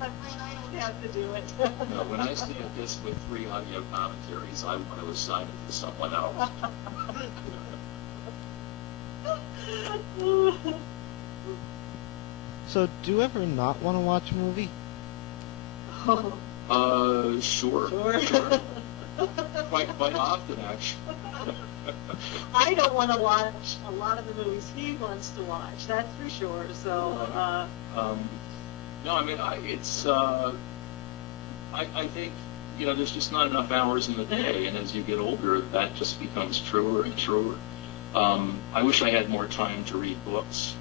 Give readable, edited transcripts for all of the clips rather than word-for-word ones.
I don't have to do it. No, when I see a disc with 3 audio commentaries, I want to assign it to someone else. So, do you ever not want to watch a movie? Sure. Sure. Quite often, actually. I don't want to watch a lot of the movies he wants to watch, that's for sure. So, no, I mean, I think, there's just not enough hours in the day, and as you get older, that just becomes truer and truer. I wish I had more time to read books,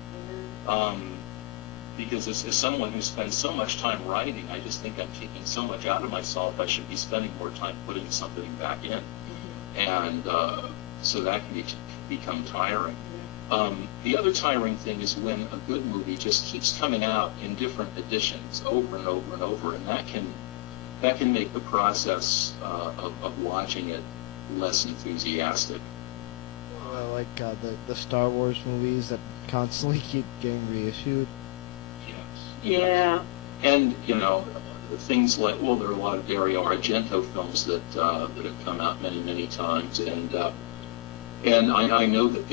because as someone who spends so much time writing, I just think I'm taking so much out of myself. I should be spending more time putting something back in, and so that can become tiring. The other tiring thing is when a good movie just keeps coming out in different editions over and over and over, and that can make the process of watching it less enthusiastic. Like the Star Wars movies that constantly keep getting reissued. Yes. yeah. And things like, well, there are a lot of Dario Argento films that have come out many times, and I know that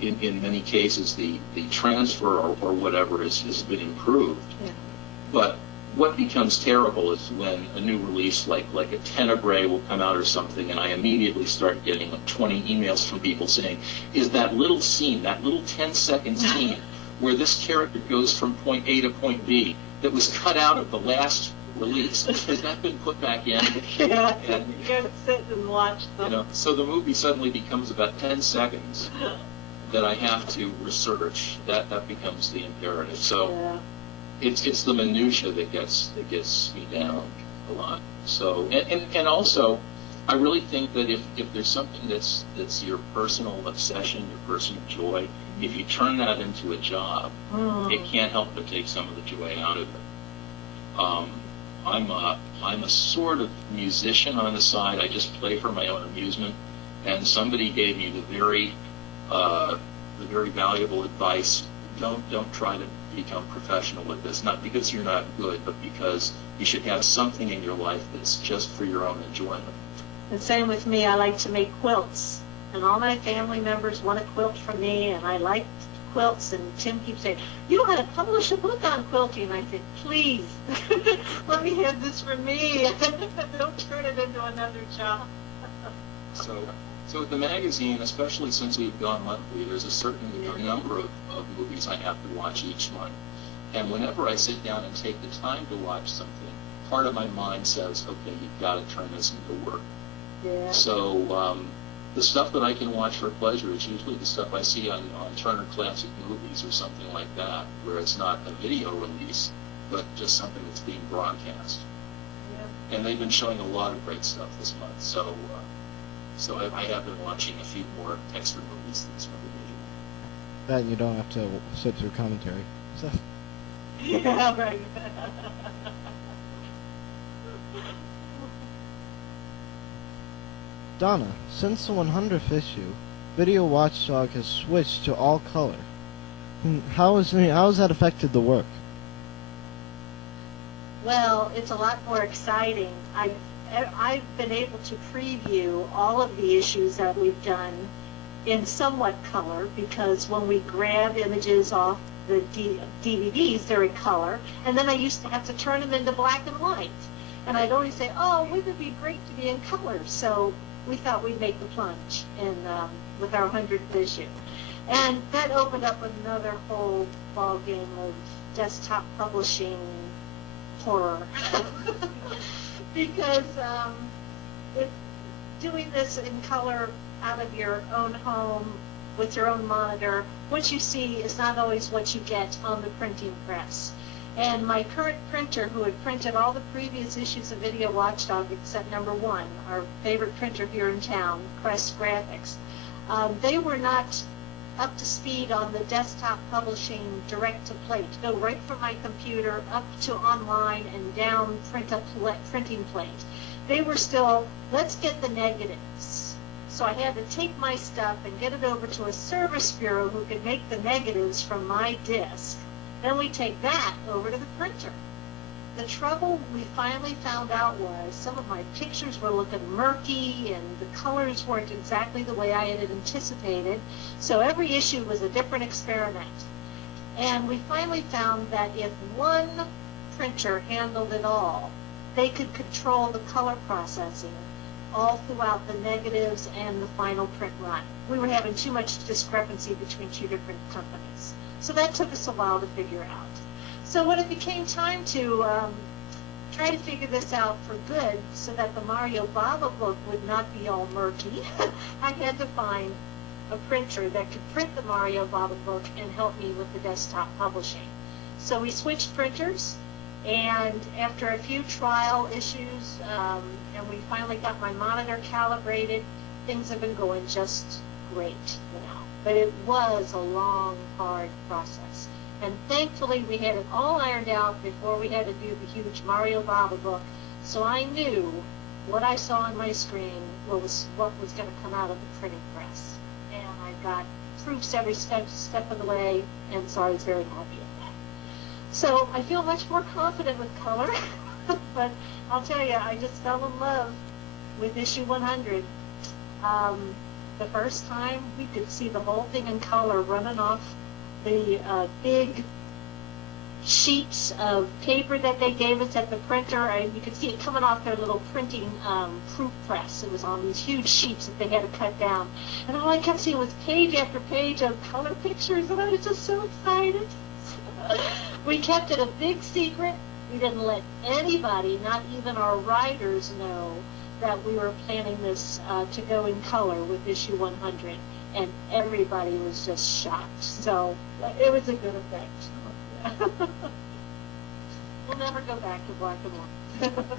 in many cases the transfer or whatever has been improved. Yeah. But what becomes terrible is when a new release like a Tenebrae will come out or something, and I immediately start getting 20 emails from people saying, is that little scene, that little 10-second scene where this character goes from point A to point B that was cut out of the last release, has that been put back in? Yeah, And, you gotta sit and watch them. so the movie suddenly becomes about 10 seconds that I have to research. That becomes the imperative. So. Yeah. It's the minutia that gets me down a lot. So and also, I really think that if there's something that's your personal obsession, your personal joy, if you turn that into a job, it can't help but take some of the joy out of it. I'm a sort of musician on the side. I just play for my own amusement, and somebody gave me the very valuable advice: don't try to become professional at this, not because you're not good, but because you should have something in your life that's just for your own enjoyment. And same with me, I like to make quilts, and all my family members want a quilt from me, and I like quilts, and Tim keeps saying, you ought to publish a book on quilting, and I said, please, let me have this for me, don't turn it into another job. So with the magazine, especially since we've gone monthly, there's a certain number of movies I have to watch each month. And whenever I sit down and take the time to watch something, part of my mind says, okay, you've got to turn this into work. Yeah. So the stuff that I can watch for pleasure is usually the stuff I see on Turner Classic Movies or something like that, where it's not a video release, but just something that's being broadcast. Yeah. And they've been showing a lot of great stuff this month. So I have been watching a few more extra movies than some of the That you don't have to sit through commentary. So. Yeah, right. Donna, since the 100th issue, Video Watchdog has switched to all color. How has that affected the work? Well, it's a lot more exciting. I've been able to preview all of the issues that we've done in somewhat color, because when we grab images off the DVDs, they're in color, and then I used to have to turn them into black and white. And I'd always say, oh, wouldn't it be great to be in color? So we thought we'd make the plunge with our 100th issue. And that opened up another whole ballgame of desktop publishing horror. Because doing this in color out of your own home with your own monitor, what you see is not always what you get on the printing press. And my current printer, who had printed all the previous issues of Video Watchdog except #1, our favorite printer here in town, Crest Graphics, they were not up to speed on the desktop publishing direct-to-plate. Go right from my computer up to online and down printing plate. They were still, let's get the negatives. So I had to take my stuff and get it over to a service bureau who could make the negatives from my disc. Then we take that over to the printer. the trouble we finally found out was some of my pictures were looking murky and the colors weren't exactly the way I had anticipated. So every issue was a different experiment. And we finally found that if one printer handled it all, they could control the color processing all throughout the negatives and the final print run. We were having too much discrepancy between two different companies. So that took us a while to figure out. So when it became time to try to figure this out for good so that the Mario Bava book would not be all murky, I had to find a printer that could print the Mario Bava book and help me with the desktop publishing. So we switched printers, and after a few trial issues, and we finally got my monitor calibrated, things have been going just great now. But it was a long, hard process. And thankfully, we had it all ironed out before we had to do the huge Mario Bava book, so I knew what I saw on my screen was what was going to come out of the printing press. And I got proofs every step of the way, and so I was very happy with that. So I feel much more confident with color, but I'll tell you, I just fell in love with issue 100. The first time, we could see the whole thing in color running off the big sheets of paper that they gave us at the printer, and you could see it coming off their little printing proof press. It was on these huge sheets that they had to cut down. And all I kept seeing was page after page of color pictures, and I was just so excited. We kept it a big secret. We didn't let anybody, not even our writers, know that we were planning this to go in color with issue 100. And everybody was just shocked. So it was a good effect. We'll never go back to black and white.